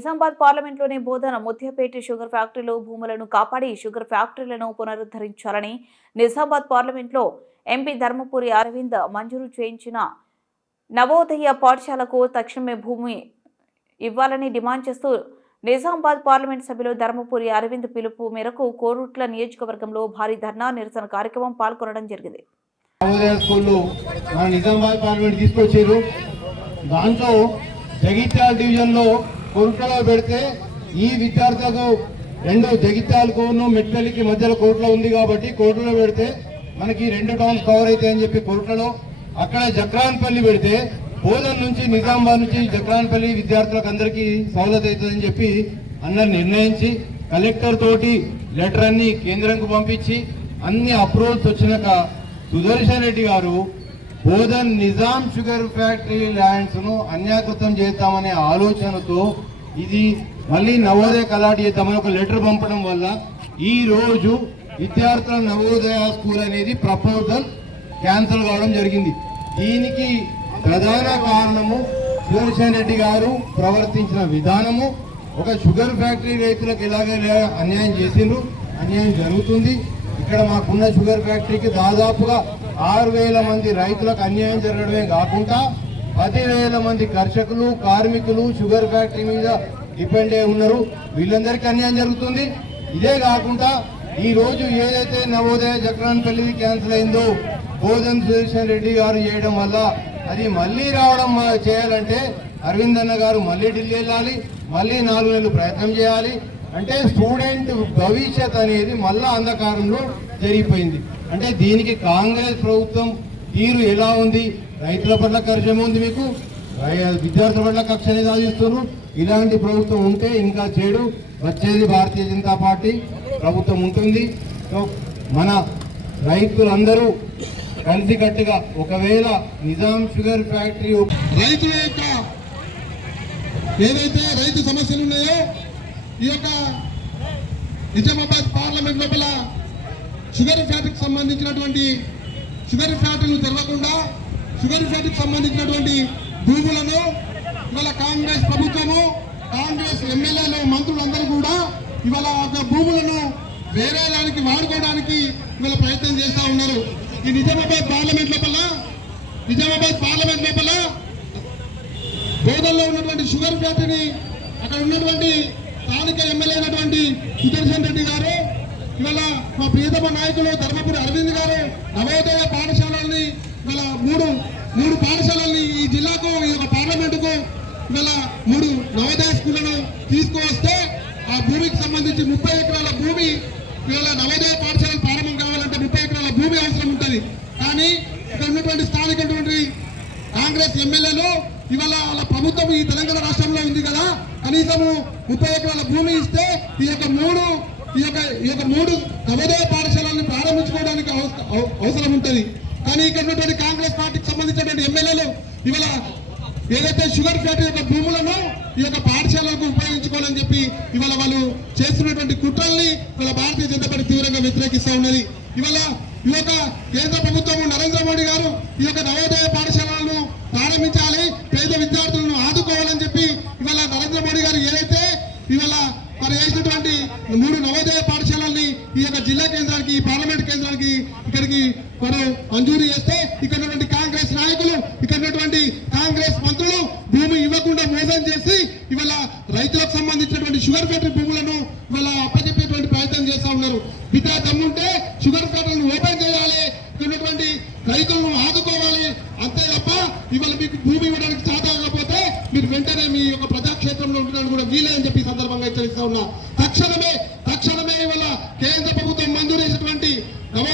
నిజామాబాద్ పార్లమెంట్లోని బోధన ముత్యపేట షుగర్ ఫ్యాక్టరీలో భూములను కాపాడి షుగర్ ఫ్యాక్టరీలను పునరుద్ధరించాలని నిజామాబాద్ పార్లమెంట్లో ఎంపీ ధర్మపురి అరవింద్ మంజూరు చేయించిన నవోదయ పాఠశాలకు తక్షణమే భూమి ఇవ్వాలని డిమాండ్ చేస్తూ నిజామాబాద్ పార్లమెంట్ సభ్యులు ధర్మపురి అరవింద్ పిలుపు మేరకు కోరుట్ల నియోజకవర్గంలో భారీ ధర్నా నిరసన కార్యక్రమం పాల్గొనడం జరిగింది. నిజామాబాద్ పార్లమెంట్ తీసుకొచ్చారు. దాంట్లో జగిత్యాల డివిజన్ లో కోరుట్లలో పెడితే ఈ విద్యార్థులకు రెండు జగిత్యాలకు మెట్పల్లికి మధ్యలో కోరుట్ల ఉంది కాబట్టి కోరుట్లలో పెడితే మనకి రెండు టౌన్స్ కవర్ అవుతాయని చెప్పి కోరుట్లలో అక్కడ జక్రాన్పల్లి పెడితే బోధన నుంచి నిజామాబాద్ నుంచి జక్రాన్పల్లి విద్యార్థులకు అందరికీ సౌలత అవుతుందని చెప్పి అన్నది నిర్ణయించి కలెక్టర్ తోటి లెటర్ అన్ని కేంద్రంకు పంపించి అన్ని అప్రూవల్స్ వచ్చినాక సుదర్శన్ రెడ్డి గారు Bodhan Nizam sugar factory lands ను అన్యాకృతం చేద్దామనే ఆలోచనతో ఇది మళ్ళీ నవోదయ కలాటి చేద్దామని ఒక లెటర్ పంపడం వల్ల ఈ రోజు విద్యార్థుల నవోదయ స్కూల్ అనేది ప్రపోజల్ క్యాన్సిల్ కావడం జరిగింది. దీనికి ప్రధాన కారణము సుదర్శన్ రెడ్డి గారు ప్రవర్తించిన విధానము. ఒక షుగర్ ఫ్యాక్టరీ రైతులకు ఎలాగైనా అన్యాయం చేసిండ్రు, అన్యాయం జరుగుతుంది. ఇక్కడ మాకున్న షుగర్ ఫ్యాక్టరీకి దాదాపుగా 6,000 మంది రైతులకు అన్యాయం జరగడమే కాకుండా 10,000 మంది కర్షకులు కార్మికులు షుగర్ ఫ్యాక్టరీ మీద డిపెండ్ అయి ఉన్నారు. వీళ్ళందరికీ అన్యాయం జరుగుతుంది. ఇదే కాకుండా ఈ రోజు ఏదైతే నవోదయ జక్రాన్పల్లి క్యాన్సిల్ అయిందో బోధన్ సుదర్శన్ రెడ్డి గారు చేయడం వల్ల అది మళ్ళీ రావడం చేయాలంటే అరవింద్ అన్న గారు మళ్ళీ ఢిల్లీ వెళ్ళాలి, మళ్ళీ 4 నెలలు ప్రయత్నం చేయాలి. అంటే స్టూడెంట్ భవిష్యత్ అనేది మళ్ళా అంధకారంలో జరిగిపోయింది. అంటే దీనికి కాంగ్రెస్ ప్రభుత్వం తీరు ఎలా ఉంది? రైతుల పట్ల కర్షం ఉంది, మీకు విద్యార్థుల పట్ల కక్షని సాధిస్తున్నారు. ఇలాంటి ప్రభుత్వం ఉంటే ఇంకా చెడు. వచ్చేది భారతీయ జనతా పార్టీ ప్రభుత్వం ఉంటుంది. మన రైతులందరూ కలిసికట్టుగా ఒకవేళ నిజాం షుగర్ ఫ్యాక్టరీ రైతుల యొక్క ఏదైతే రైతు సమస్యలు ఉన్నాయో ఈ యొక్క నిజామాబాద్ పార్లమెంట్ లోపల షుగర్ ఫ్యాక్టరీకి సంబంధించినటువంటి షుగర్ ఫ్యాక్టరీలు తెరవకుండా షుగర్ ఫ్యాక్టరీకి సంబంధించినటువంటి భూములను ఇవాళ కాంగ్రెస్ ప్రభుత్వము కాంగ్రెస్ ఎమ్మెల్యేలు మంత్రులందరూ కూడా ఇవాళ భూములను వేరే దానికి వాడుకోవడానికి ఇవాళ ప్రయత్నం చేస్తూ ఉన్నారు. ఈ నిజామాబాద్ పార్లమెంట్ లోపల బోధనలో ఉన్నటువంటి షుగర్ ఫ్యాక్టరీని అక్కడ ఉన్నటువంటి స్థానిక ఎమ్మెల్యే అయినటువంటి సుదర్శన్ రెడ్డి గారు ఇవాళ మా ప్రియతమ నాయకులు ధర్మపురి అరవింద్ గారు నవోదయ పాఠశాలల్ని ఇవాళ మూడు పాఠశాలల్ని ఈ జిల్లాకు ఈ యొక్క పార్లమెంటుకు ఇవాళ 3 నవోదయ స్కూళ్లను తీసుకువస్తే ఆ భూమికి సంబంధించి 30 ఎకరాల భూమి ఇవాళ నవోదయ పాఠశాలలు ప్రారంభం కావాలంటే 30 ఎకరాల భూమి అవసరం ఉంటుంది. కానీ ఇక్కడ ఉన్నటువంటి స్థానికటువంటి కాంగ్రెస్ ఎమ్మెల్యేలు ఇవాళ వాళ్ళ ప్రభుత్వం ఈ తెలంగాణ రాష్ట్రంలో ఉంది కదా, కనీసము 30 ఎకరాల భూమి ఇస్తే ఈ యొక్క మూడు నవోదయ పాఠశాలలను ప్రారంభించుకోవడానికి అవసరం ఉంటుంది. కానీ ఇక్కడ ఉన్నటువంటి కాంగ్రెస్ పార్టీకి సంబంధించినటువంటి ఎమ్మెల్యేలు ఇవాళ ఏదైతే షుగర్ ఫ్యాక్టరీ యొక్క భూములను ఈ యొక్క పాఠశాలకు ఉపయోగించుకోవాలని చెప్పి ఇవాళ వాళ్ళు చేస్తున్నటువంటి కుట్రల్ని ఇవాళ భారతీయ జనతా పార్టీ తీవ్రంగా వ్యతిరేకిస్తూ ఉన్నది. ఇవాళ ఈ యొక్క కేంద్ర ప్రభుత్వం నరేంద్ర మోడీ గారు ఈ యొక్క నవోదయ పాఠశాలలను ప్రారంభించాలి, పేద విద్యార్థులను ఆదుకోవాలని చెప్పి ఇవాళ నరేంద్ర మోడీ గారు ఏదైతే ఇవాళ మరి వేసినటువంటి 3 నవోదయ పాఠశాలల్ని ఈ యొక్క జిల్లా కేంద్రానికి పార్లమెంట్ కేంద్రానికి ఇక్కడికి మనం మంజూరు చేస్తే ఇక్కడ కాంగ్రెస్ నాయకులు ఇక్కడ కాంగ్రెస్ మంత్రులు భూమి ఇవ్వకుండా మోసం చేసి ఇవాళ రైతులకు సంబంధించినటువంటి షుగర్ ఫ్యాక్టరీ భూములను ఇవాళ అప్పచెప్పేటువంటి ప్రయత్నం చేస్తూ ఉన్నారు. బిడ్డ దమ్ముంటే షుగర్ ఫ్యాక్టరీలను ఓపెన్ చేయాలి, ఇక్కడ రైతులను ఆదుకోవాలి, అంతే తప్ప ఇవాళ మీకు భూమి ఇవ్వడానికి సాధకపోతే మీరు వెంటనే మీ యొక్క ప్రజాక్షేత్రంలో ఉండడానికి కూడా వీలే అని చెప్పి సందర్భంగా హెచ్చరిస్తా ఉన్నా. తక్షణమే ఇవాళ కేంద్ర ప్రభుత్వం